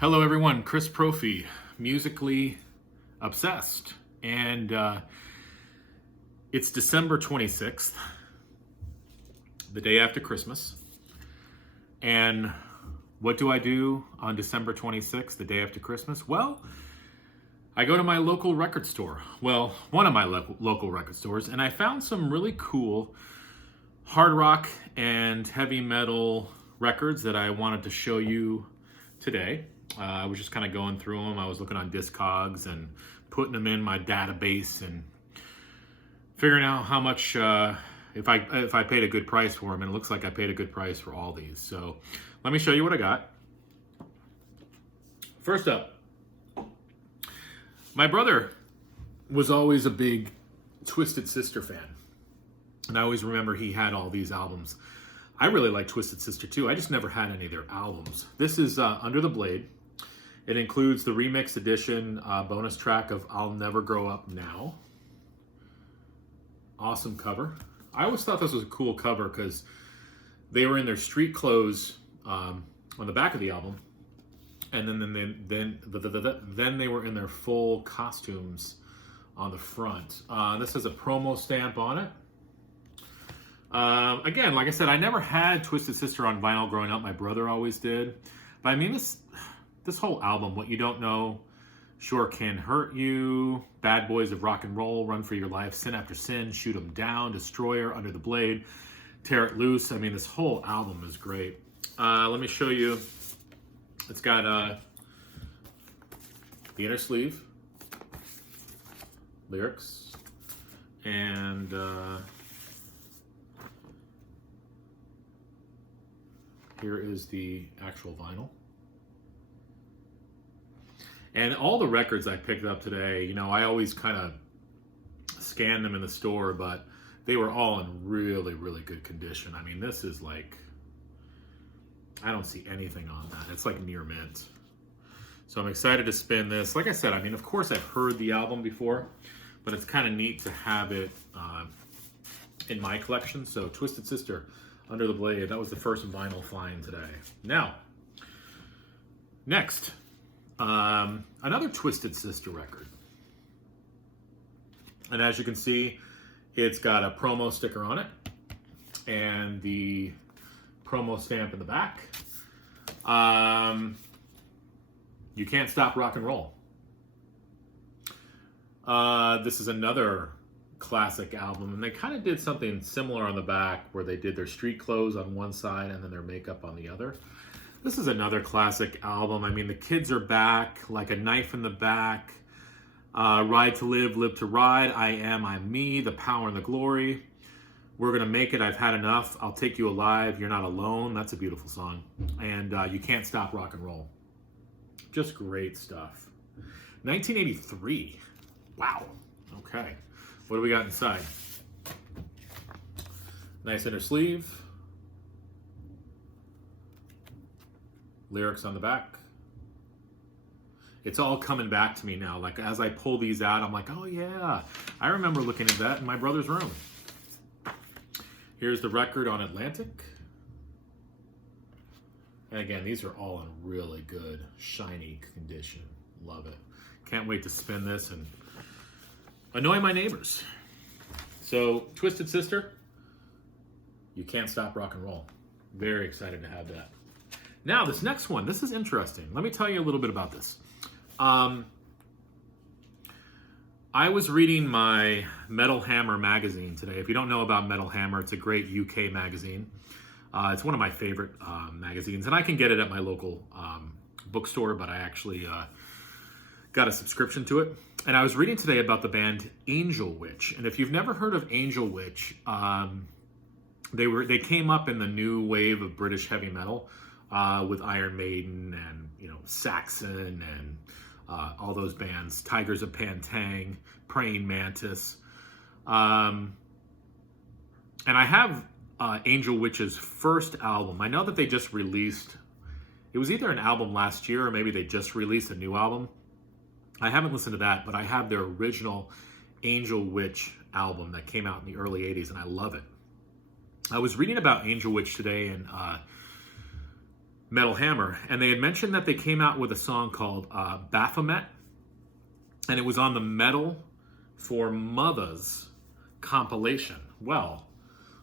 Hello, everyone. Chris Profi, musically obsessed, and it's December 26th, the day after Christmas. And what do I do on December 26th, the day after Christmas? Well, I go to my local record store. Well, one of my local record stores, and I found some really cool hard rock and heavy metal records that I wanted to show you today. I was just kind of going through them. I was looking on Discogs and putting them in my database and figuring out how much, if I paid a good price for them. And it looks like I paid a good price for all these. So let me show you what I got. First up, my brother was always a big Twisted Sister fan. And I always remember he had all these albums. I really like Twisted Sister too. I just never had any of their albums. This is Under the Blade. It includes the remixed edition bonus track of I'll Never Grow Up Now. Awesome cover. I always thought this was a cool cover because they were in their street clothes on the back of the album. And then they were in their full costumes on the front. This has a promo stamp on it. Again, like I said, I never had Twisted Sister on vinyl growing up. My brother always did. But I mean, this whole album, What You Don't Know, Sure Can Hurt You, Bad Boys of Rock and Roll, Run for Your Life, Sin After Sin, Shoot 'Em Down, Destroyer, Under the Blade, Tear It Loose. I mean, this whole album is great. Let me show you. It's got the inner sleeve, lyrics, and here is the actual vinyl. And all the records I picked up today, you know, I always kind of scan them in the store, but they were all in really, really good condition. I mean, this is like, I don't see anything on that. It's like near mint. So I'm excited to spin this. Like I said, I mean, of course I've heard the album before, but it's kind of neat to have it in my collection. So Twisted Sister, Under the Blade, that was the first vinyl find today. Now, next, another Twisted Sister record. And as you can see, it's got a promo sticker on it and the promo stamp in the back. You Can't Stop Rock and Roll. This is another classic album, and they kind of did something similar on the back where they did their street clothes on one side and then their makeup on the other. This is another classic album. I mean, the kids are back, Like a Knife in the Back, Ride to Live, Live to Ride, I Am, I'm Me, The Power and the Glory, We're Gonna Make It, I've Had Enough, I'll Take You Alive, You're Not Alone, that's a beautiful song, and You Can't Stop Rock and Roll. Just great stuff. 1983, wow, okay. What do we got inside? Nice inner sleeve. Lyrics on the back. It's all coming back to me now. Like as I pull these out, I'm like, oh yeah, I remember looking at that in my brother's room. Here's the record on Atlantic. And again, these are all in really good, shiny condition. Love it. Can't wait to spin this and annoy my neighbors. So, Twisted Sister, You Can't Stop Rock and Roll. Very excited to have that. Now, this next one, this is interesting. Let me tell you a little bit about this. I was reading my Metal Hammer magazine today. If you don't know about Metal Hammer, it's a great UK magazine. It's one of my favorite magazines, and I can get it at my local bookstore, but I actually got a subscription to it. And I was reading today about the band Angel Witch. And if you've never heard of Angel Witch, they came up in the new wave of British heavy metal with Iron Maiden and Saxon and all those bands, Tigers of Pantang, Praying Mantis. And I have Angel Witch's first album. I know that they just released, it was either an album last year or maybe they just released a new album. I haven't listened to that, but I have their original Angel Witch album that came out in the early 80s, and I love it. I was reading about Angel Witch today, and Metal Hammer, and they had mentioned that they came out with a song called Baphomet, and it was on the Metal Foremothers compilation. Well,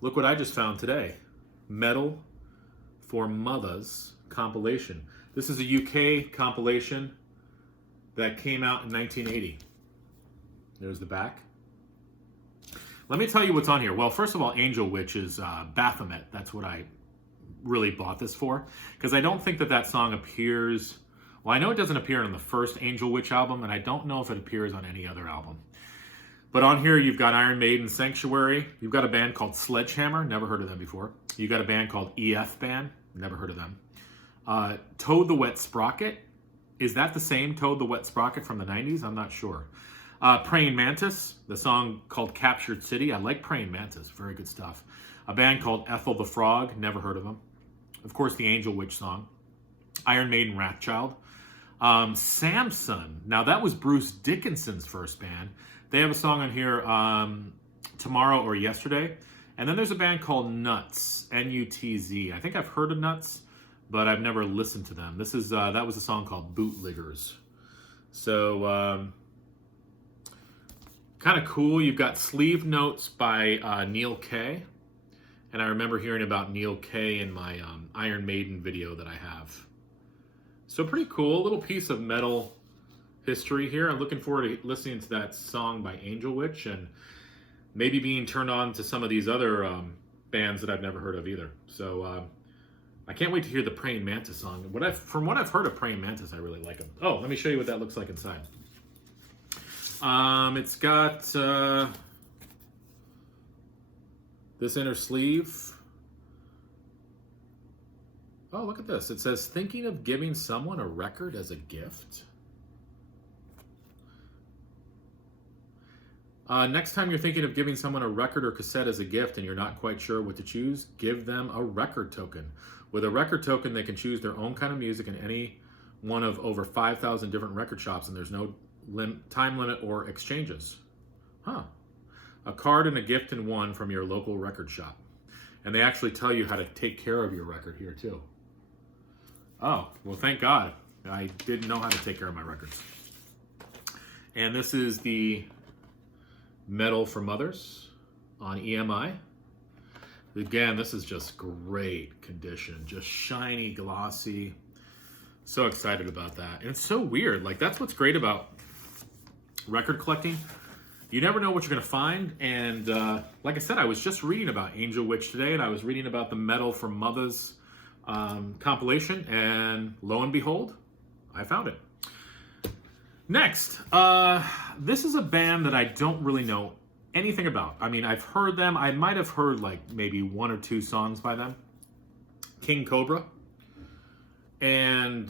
look what I just found today. Metal Foremothers compilation. This is a UK compilation that came out in 1980. There's the back. Let me tell you what's on here. Well, first of all, Angel Witch is Baphomet. That's what I really bought this for, because I don't think that that song appears. Well, I know it doesn't appear on the first Angel Witch album, and I don't know if it appears on any other album. But on here, you've got Iron Maiden, Sanctuary. You've got a band called Sledgehammer. Never heard of them before. You've got a band called EF Band. Never heard of them. Toad the Wet Sprocket. Is that the same Toad the Wet Sprocket from the 90s? I'm not sure. Praying Mantis, the song called Captured City. I like Praying Mantis. Very good stuff. A band called Ethel the Frog. Never heard of them. Of course, the Angel Witch song. Iron Maiden, Wrathchild. Samson. Now, that was Bruce Dickinson's first band. They have a song on here, Tomorrow or Yesterday. And then there's a band called Nuts, N-U-T-Z. I think I've heard of Nuts, but I've never listened to them. This is that was a song called Bootliggers. So, kind of cool. You've got sleeve notes by Neil Kay. And I remember hearing about Neil Kay in my Iron Maiden video that I have. So pretty cool. A little piece of metal history here. I'm looking forward to listening to that song by Angel Witch and maybe being turned on to some of these other bands that I've never heard of either. So I can't wait to hear the Praying Mantis song. From what I've heard of Praying Mantis, I really like them. Oh, let me show you what that looks like inside. It's got this inner sleeve. Oh, look at this. It says, thinking of giving someone a record as a gift? Next time you're thinking of giving someone a record or cassette as a gift and you're not quite sure what to choose, give them a record token. With a record token, they can choose their own kind of music in any one of over 5,000 different record shops, and there's no time limit or exchanges. Huh. A card and a gift in one from your local record shop. And they actually tell you how to take care of your record here, too. Oh, well, thank God. I didn't know how to take care of my records. And this is the Metal Foremothers on EMI. Again, this is just great condition. Just shiny, glossy. So excited about that. And it's so weird. Like, that's what's great about record collecting. You never know what you're going to find. And like I said, I was just reading about Angel Witch today, and I was reading about the Metal Foremothers compilation, and lo and behold, I found it. Next, this is a band that I don't really know anything about. I mean, I've heard them. I might have heard like maybe one or two songs by them. King Cobra. And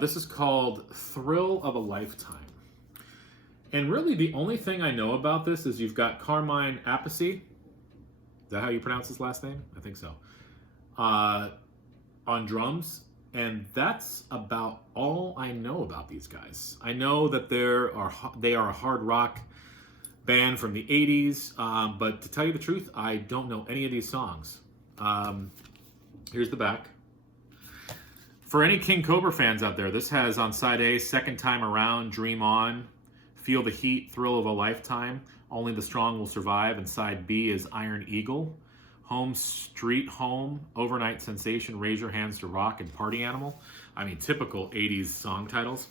this is called Thrill of a Lifetime. And really the only thing I know about this is you've got Carmine Appice. Is that how you pronounce his last name? I think so. On drums. And that's about all I know about these guys. I know that they are a hard rock band from the 80s, but to tell you the truth, I don't know any of these songs. Here's the back. For any King Cobra fans out there, this has on side A, Second Time Around, Dream On, Feel the Heat, Thrill of a Lifetime, Only the Strong Will Survive, and side B is Iron Eagle, Home Street Home, Overnight Sensation, Raise Your Hands to Rock, and Party Animal. I mean, typical 80s song titles.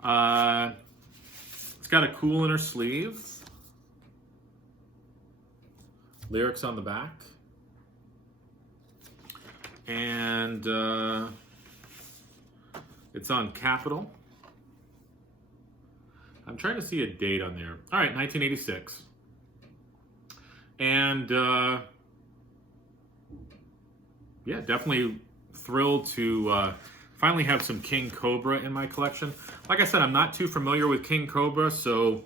It's got a cool inner sleeve. Lyrics on the back. And it's on Capitol. I'm trying to see a date on there. All right, 1986. And yeah, definitely thrilled to finally have some King Cobra in my collection. Like I said, I'm not too familiar with King Cobra, so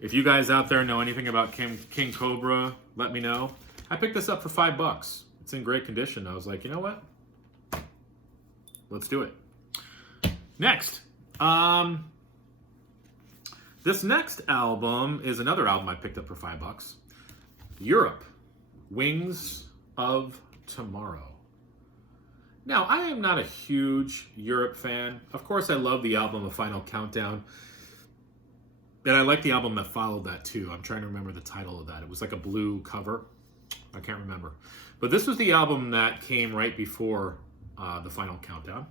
if you guys out there know anything about King Cobra, let me know. I picked this up for $5. It's in great condition. I was like, you know what? Let's do it. Next. This next album is another album I picked up for $5. Europe, Wings of Tomorrow. Now, I am not a huge Europe fan. Of course, I love the album The Final Countdown. And I like the album that followed that too. I'm trying to remember the title of that. It was like a blue cover. I can't remember. But this was the album that came right before The Final Countdown.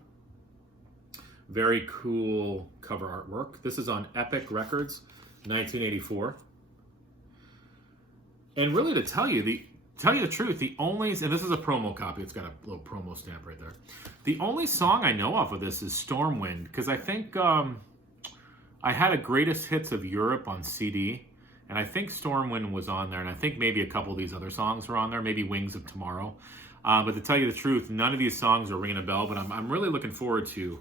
Very cool cover artwork. This is on Epic Records, 1984. And really, to tell you the truth, the only, and this is a promo copy, it's got a little promo stamp right there. The only song I know off of this is Stormwind, because I think I had a Greatest Hits of Europe on CD, and I think Stormwind was on there, and I think maybe a couple of these other songs were on there, maybe Wings of Tomorrow. But to tell you the truth, none of these songs are ringing a bell, but I'm really looking forward to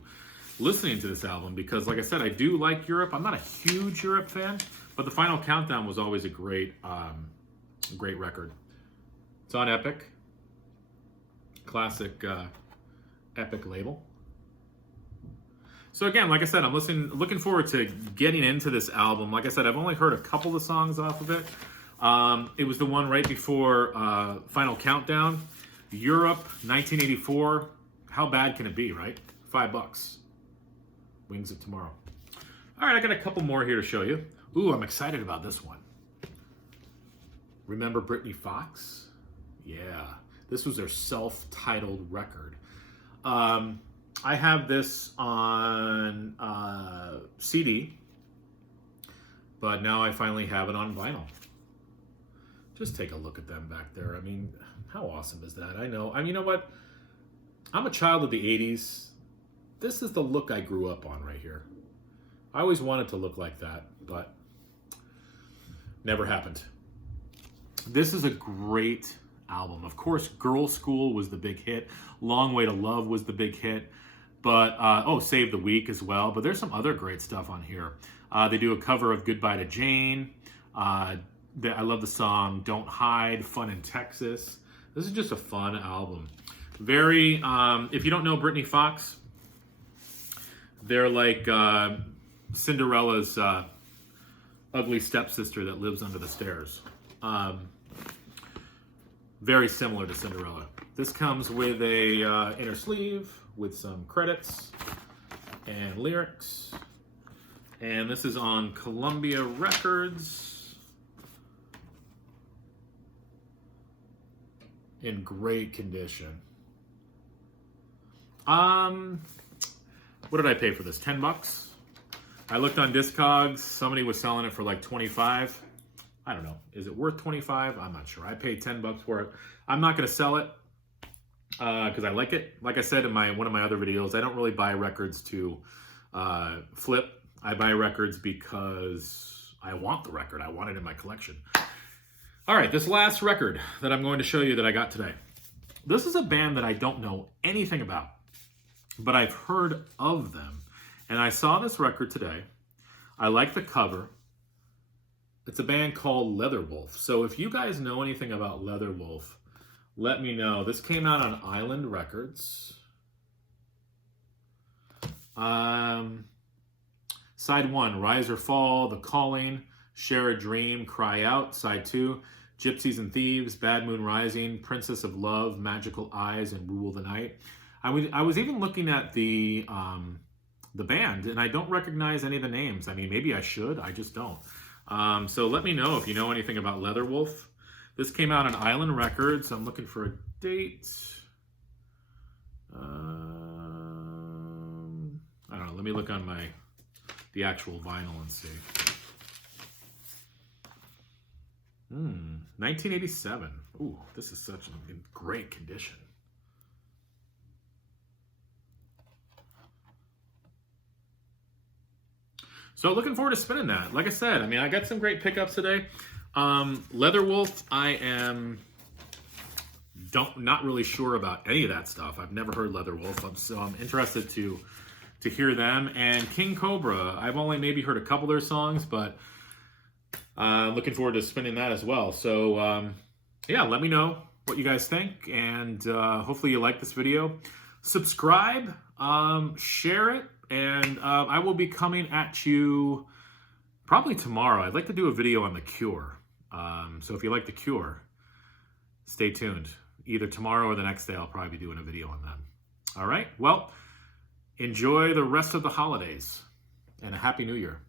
listening to this album, because like I said, I do like Europe. I'm not a huge Europe fan, but The Final Countdown was always a great record. It's on Epic. Classic Epic label. So again, like I said, I'm looking forward to getting into this album. Like I said, I've only heard a couple of songs off of it. It was the one right before Final Countdown. Europe, 1984. How bad can it be, right? $5. Wings of Tomorrow. All right, I got a couple more here to show you. Ooh, I'm excited about this one. Remember Britney Fox? Yeah, this was their self-titled record. I have this on CD, but now I finally have it on vinyl. Just take a look at them back there. I mean, how awesome is that? I know. I mean, you know what? I'm a child of the 80s. This is the look I grew up on right here. I always wanted to look like that, but never happened. This is a great album. Of course, Girl School was the big hit. Long Way to Love was the big hit. But, Save the Week as well. But there's some other great stuff on here. They do a cover of Goodbye to Jane. I love the song Don't Hide, Fun in Texas. This is just a fun album. Very, if you don't know Britney Fox, they're like Cinderella's ugly stepsister that lives under the stairs. Very similar to Cinderella. This comes with a inner sleeve with some credits and lyrics. And this is on Columbia Records. In great condition. What did I pay for this? $10? I looked on Discogs. Somebody was selling it for like $25. I don't know. Is it worth $25? I'm not sure. I paid $10 for it. I'm not going to sell it because I like it. Like I said in one of my other videos, I don't really buy records to flip. I buy records because I want the record. I want it in my collection. All right, this last record that I'm going to show you that I got today. This is a band that I don't know anything about, but I've heard of them. And I saw this record today. I like the cover. It's a band called Leatherwolf. So if you guys know anything about Leatherwolf, let me know. This came out on Island Records. Side 1, Rise or Fall, The Calling, Share a Dream, Cry Out. Side 2, Gypsies and Thieves, Bad Moon Rising, Princess of Love, Magical Eyes, and Rule the Night. I was even looking at the band, and I don't recognize any of the names. I mean, maybe I should. I just don't. So let me know if you know anything about Leatherwolf. This came out on Island Records. I'm looking for a date. I don't know. Let me look on the actual vinyl and see. 1987. Ooh, this is such in great condition. So looking forward to spinning that. Like I said, I mean, I got some great pickups today. Leatherwolf, I am not really sure about any of that stuff. I've never heard Leatherwolf, so I'm interested to hear them. And King Cobra, I've only maybe heard a couple of their songs, but looking forward to spinning that as well. So yeah, let me know what you guys think, and hopefully you like this video. Subscribe, share it. And I will be coming at you probably tomorrow. I'd like to do a video on The Cure. So if you like The Cure, stay tuned. Either tomorrow or the next day, I'll probably be doing a video on them. All right. Well, enjoy the rest of the holidays and a Happy New Year.